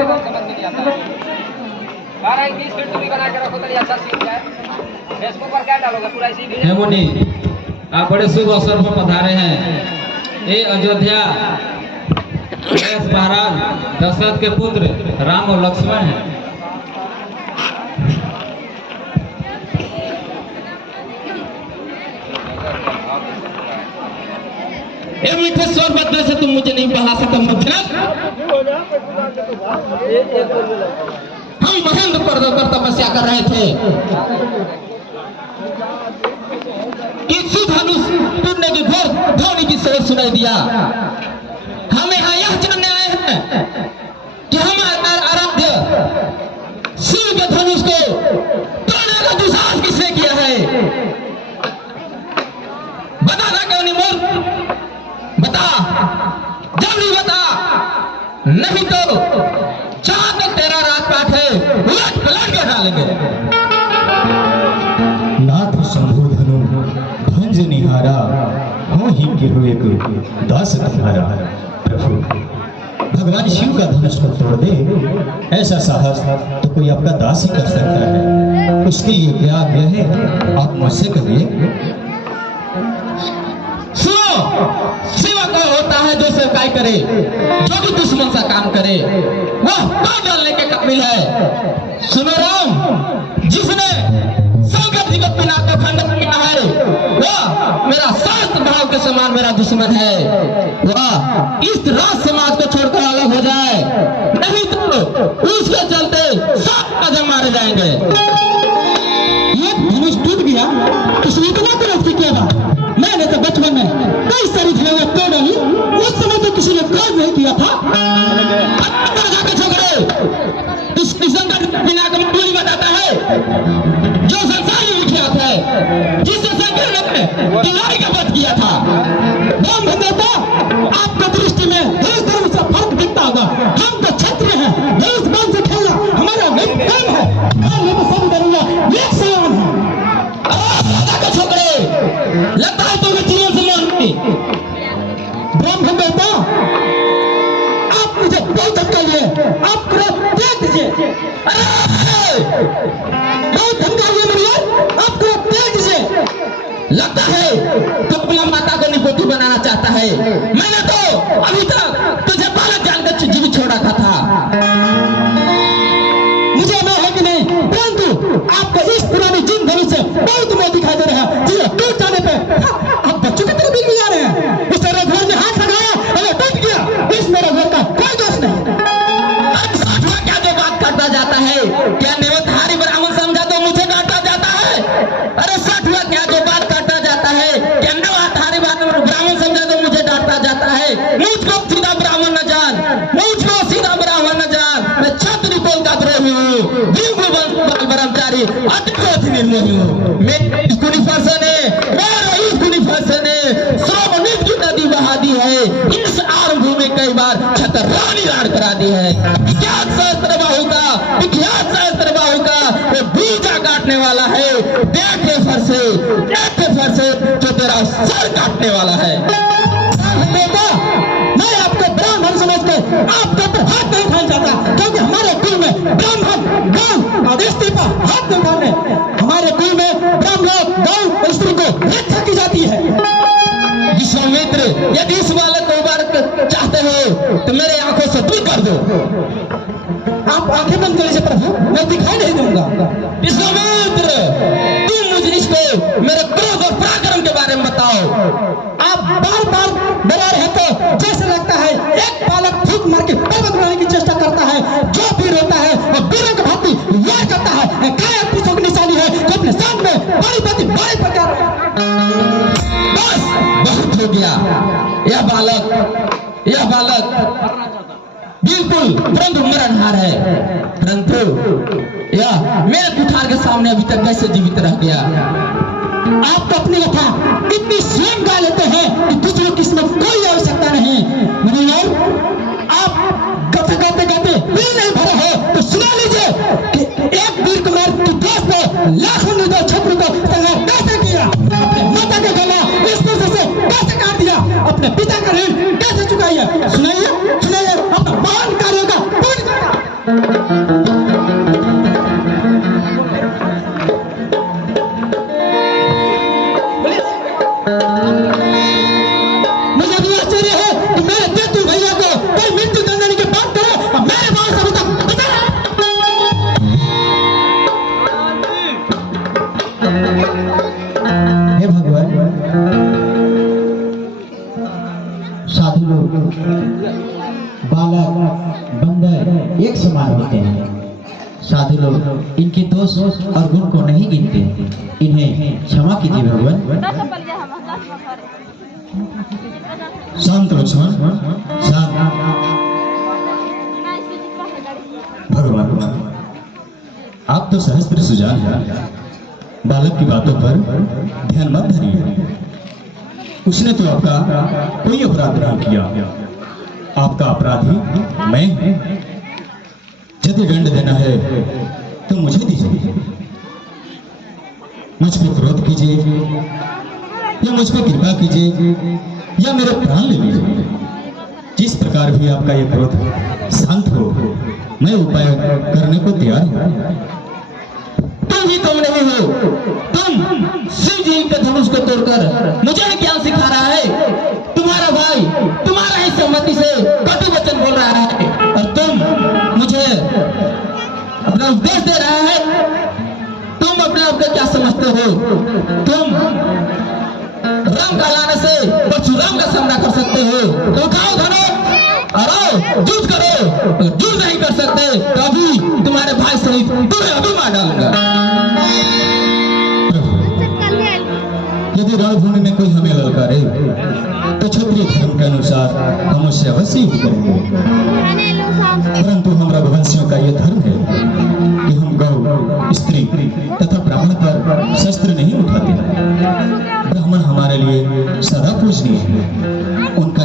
समझ में नहीं आता। 12-20 मिनट भी बना के रखो तो अच्छा सीख जाए। फेसबुक पर क्या डालोगे पूरा इसी भी। हे मुनि, आप बड़े शुभ अवसर पर पधारे हैं। ये अयोध्या महाराज दशरथ के पुत्र राम और लक्ष्मण हैं। ये मीठे स्वर बदले से तुम मुझे नहीं बहा सकते मुझे। हम महेंद्र पर्वत पर तपस्या कर रहे थे, इसी धनुष टूटने की घोर ध्वनि की शोर सुनाई दिया। हम यहाँ यह जानने आए हैं कि हमारे आराध्य शिव के धनुष को तोड़ने का दुस्साहस किसने किया है? बता ना क्यों नहीं बोल, बता, जल्दी बता, नहीं तो जहां तक तेरा राजपाट है उलट पलट कर डालेंगे। नाथ शंभु धनु भंज निहारा, हो ही के हुए को दास तुम्हारा। प्रभु भगवान शिव का धनुष को तोड़ दे, ऐसा साहस तो कोई आपका दास ही कर सकता है। उसके लिए क्या आज्ञा है आप मुझसे कहिए। सेवा को होता है जो सेवकाई करे, जो भी दुश्मन सा काम करे वह कौन डालने के काबिल है। सुनो राम, जिसने संकट जीवत पिना को खंडक पिना है वह मेरा शास्त्र भाव के समान मेरा दुश्मन है। वह इस राज समाज को छोड़कर अलग हो जाए, नहीं तो उसके चलते सब कदम मारे जाएंगे। ये धनुष टूट गया, उसने इतना तरफ से किया। मैंने तो बचपन में कई सारी झड़ियां तोड़ डाली, उस समय तो किसी ने काम नहीं किया था। इस संकट बिना को मजबूरी बताता है जो संसार में विख्यात है, जिससे संकट ने दिवाली का वध किया था। राम भद्रता आपकी दृष्टि में देश धर्म से फर्क दिखता होगा। हम तो क्षत्रिय हैं, देश बल से खेलना हमारा काम है। सब करूंगा एक समान है। छोकरे लगता है तुम्हें जीवन से मान ब्रह्म बेटा, आप मुझे बहुत धक्का लिए, आप पूरा त्याग दीजिए। बहुत धक्का लिए मेरी, आप पूरा त्याग दीजिए। लगता है तो अपना माता को निपोती बनाना चाहता है। मैंने तो अभी तक तुझे बालक जानकर जीवित छोड़ा था। मुझे मैं है कि नहीं, परंतु आपको इस पुरानी जिन धनुष से बहुत मोह दिखाई दे रहा है। टूट जाने पे आप बच्चों की तरह बिल्कुल आ रहे हैं। उस तरह घर में हाथ लगाया और टूट गया, इस मेरे घर का कोई दोष नहीं। क्या जो बात करता जाता है, क्या नेवधारी ब्राह्मण समझा तो मुझे डांटा जाता है? अरे साठवा क्या जो बात करता जाता है, क्या नेवधारी ब्राह्मण समझा तो मुझे डांटा जाता है? मुझको सीधा ब्राह्मण न जान, मुझको सीधा ब्राह्मण न जान। मैं छत्र कुल का द्रोही हूँ, ब्रह्मचारी अति निर्मोही हूँ। मैं श्रावणित की नदी बहा दी है, इस आरंभ में कई बार छतर रानी राड़ करा दी है। विख्यात शास्त्र बाहु का, विख्यात शास्त्र बाहु का वो बीजा काटने वाला है। देखे फर से जो तेरा सर काटने वाला है। बेटा, मैं आपको ब्राह्मण समझ के आपके ऊपर हाथ नहीं उठाना चाहता, क्योंकि हमारे कुल में ब्राह्मण गौ और स्त्री पर हाथ नहीं उठाने। हमारे कुल में ब्राह्मण गौ और स्त्री को रक्षा की जाती है। विश्वामित्र, यदि इस बालक को उबार चाहते हो तो मेरे आंखों से दूर कर दो। आप आंखें बंद करिए प्रभु, मैं दिखाई नहीं दूंगा। विश्वामित्र, तुम मुझे इसको मेरे क्रोध और पराक्रम के बारे में बताओ। आप बार बार डरा रहे तो जैसे लगता है एक बालक फूक मार के पर्वत बनाने की चेष्टा करता है। जो वीर होता है और वीरों की भांति वार करता है। काया पुरुषों की निशानी है जो अपने सामने बड़ी भांति बड़े प्रकार। बस बहुत हो गया। यह बालक बिल्कुल परंतु मरणहार है, परंतु यह मेरे कुठार के सामने अभी तक कैसे जीवित रह गया? आप तो अपनी कथा इतनी स्वयं गा लेते हैं कि दूसरों की इसमें कोई आवश्यकता नहीं। मनोहर, आप कथा गाते गाते दिल नहीं भरे हो तो सुना लीजिए कि एक वीर कुमार की देश को लाखों निर्दोष छात्रों को संहार कैसे किया, अपने माता का गला इस तरह से कैसे काट दिया, अपने पिता का ऋण कैसे चुकाया। सुनाइए अपना महान कार्यों का पूर्ण मुझे भी आश्चर्य है कि मेरे देतु भैया को कोई मृत्यु दंडनी की बात करे और मेरे पास अभी तक हे भगवान, साधु लोग बालक बंदर एक समान होते हैं। साधु लोग इनके दोष और गुण को नहीं गिनते, इन्हें क्षमा कीजिए भगवान। शांत लक्ष्मण, शांत। भगवान, आप तो सहस्त्र सुजान हैं, बालक की बातों पर ध्यान मत धरिए। उसने तो आपका कोई अपराध नहीं किया, आपका अपराधी मैं हूं। यदि दंड देना है तो मुझे दीजिए, मुझ पर क्रोध कीजिए या मुझ पर कृपा कीजिए या मेरे प्राण ले लीजिए। जिस प्रकार भी आपका ये क्रोध शांत हो, मैं उपाय करने को तैयार हूं। तुम ही कौन नहीं हो? तुम शिव जी के धनुष को तोड़कर मुझे ज्ञान सिखा रहा है। तुम्हारा भाई तुम्हारा ही सम्मति से कटु वचन बोल रहा है और तुम मुझे अपना उपदेश दे रहा है। तुम अपने आप को क्या समझते हो? तुम रंग लाने से परशुराम का सामना कर सकते हो तो उठाओ धनुष और आओ जूझ करो। अगर जूझ नहीं कर सकते तो अभी तुम्हारे भाई सहित तुम्हें अभी मार डालूंगा। यदि रणभूमि में कोई हमें ललकारे तो क्षत्रिय धर्म के अनुसार हम उससे अवश्य युद्ध करेंगे, परंतु हम रघुवंशियों का यह धर्म है कि हम गौ, स्त्री तथा ब्राह्मण पर शस्त्र नहीं उठाते। ब्राह्मण हमारे लिए सदा पूजनीय है, उनका